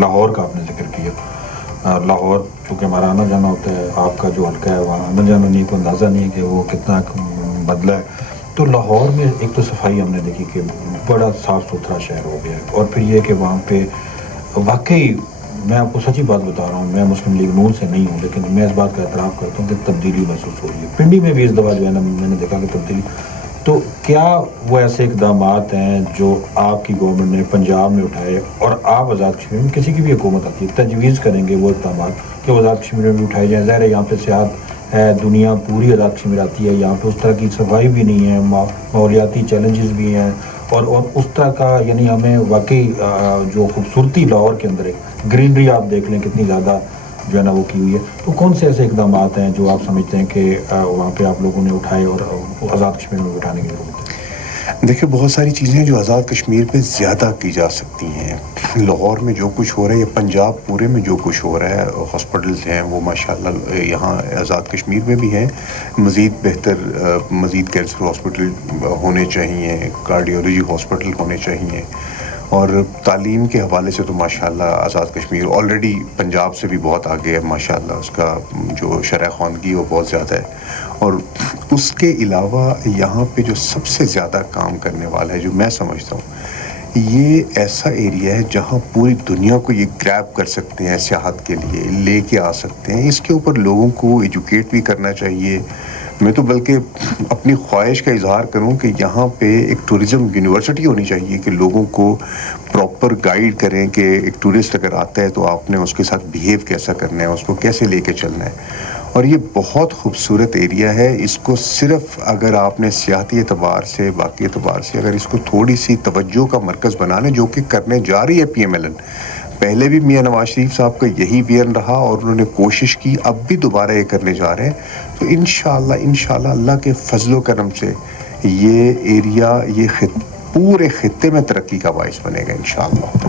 لاہور کا آپ نے ذکر کیا. لاہور چونکہ ہمارا آنا جانا ہوتا ہے, آپ کا جو حلقہ ہے وہاں آنا جانا نہیں, کو اندازہ نہیں ہے کہ وہ کتنا بدلا ہے. تو لاہور میں ایک تو صفائی ہم نے دیکھی کہ بڑا صاف ستھرا شہر ہو گیا ہے, اور پھر یہ کہ وہاں پہ واقعی میں آپ کو سچی بات بتا رہا ہوں, میں مسلم لیگ نون سے نہیں ہوں لیکن میں اس بات کا اعتراف کرتا ہوں کہ تبدیلی محسوس ہو رہی ہے. پنڈی میں بھی اس دفعہ جو ہے نا میں نے دیکھا کہ تبدیلی. تو کیا وہ ایسے اقدامات ہیں جو آپ کی گورنمنٹ نے پنجاب میں اٹھائے اور آپ آزاد کشمیر میں, کسی کی بھی حکومت آتی ہے, تجویز کریں گے وہ اقدامات کہ وہ آزاد کشمیر میں بھی اٹھائے جائیں؟ ظاہر ہے یہاں پہ سیاحت ہے, دنیا پوری آزاد کشمیر آتی ہے, یہاں پہ اس طرح کی صفائی بھی نہیں ہے, ماحولیاتی چیلنجز بھی ہیں, اور اس طرح کا یعنی ہمیں واقعی جو خوبصورتی لاہور کے اندر ہے, گرینری آپ دیکھ لیں کتنی زیادہ جو ہے نا وہ کی ہوئی ہے. تو کون سے ایسے اقدامات ہیں جو آپ سمجھتے ہیں کہ وہاں پہ آپ لوگوں نے اٹھائے اور آزاد کشمیر میں اٹھانے کی ضرورت ہے؟ دیکھیں, بہت ساری چیزیں ہیں جو آزاد کشمیر پہ زیادہ کی جا سکتی ہیں. لاہور میں جو کچھ ہو رہا ہے یا پنجاب پورے میں جو کچھ ہو رہا ہے, ہاسپٹلز ہیں وہ ماشاءاللہ یہاں آزاد کشمیر میں بھی ہیں. مزید بہتر مزید کینسر ہاسپٹل ہونے چاہیے, کارڈیولوجی ہاسپٹل ہونے چاہیے, اور تعلیم کے حوالے سے تو ماشاءاللہ آزاد کشمیر آلریڈی پنجاب سے بھی بہت آگے ہے. ماشاءاللہ اس کا جو شرح خواندگی وہ بہت زیادہ ہے. اور اس کے علاوہ یہاں پہ جو سب سے زیادہ کام کرنے والا ہے جو میں سمجھتا ہوں, یہ ایسا ایریا ہے جہاں پوری دنیا کو یہ گریب کر سکتے ہیں, سیاحت کے لیے لے کے آ سکتے ہیں. اس کے اوپر لوگوں کو ایجوکیٹ بھی کرنا چاہیے. میں تو بلکہ اپنی خواہش کا اظہار کروں کہ یہاں پہ ایک ٹورزم یونیورسٹی ہونی چاہیے کہ لوگوں کو پراپر گائیڈ کریں کہ ایک ٹورسٹ اگر آتا ہے تو آپ نے اس کے ساتھ بیہیو کیسا کرنا ہے, اس کو کیسے لے کے چلنا ہے. اور یہ بہت خوبصورت ایریا ہے. اس کو صرف اگر آپ نے سیاحتی اعتبار سے, باقی اعتبار سے اگر اس کو تھوڑی سی توجہ کا مرکز بنا لیں, جو کہ کرنے جا رہی ہے پی ایم ایل این. پہلے بھی میاں نواز شریف صاحب کا یہی ویژن رہا اور انہوں نے کوشش کی, اب بھی دوبارہ یہ کرنے جا رہے ہیں. تو انشاءاللہ اللہ کے فضل و کرم سے یہ ایریا یہ پورے خطے میں ترقی کا باعث بنے گا انشاءاللہ.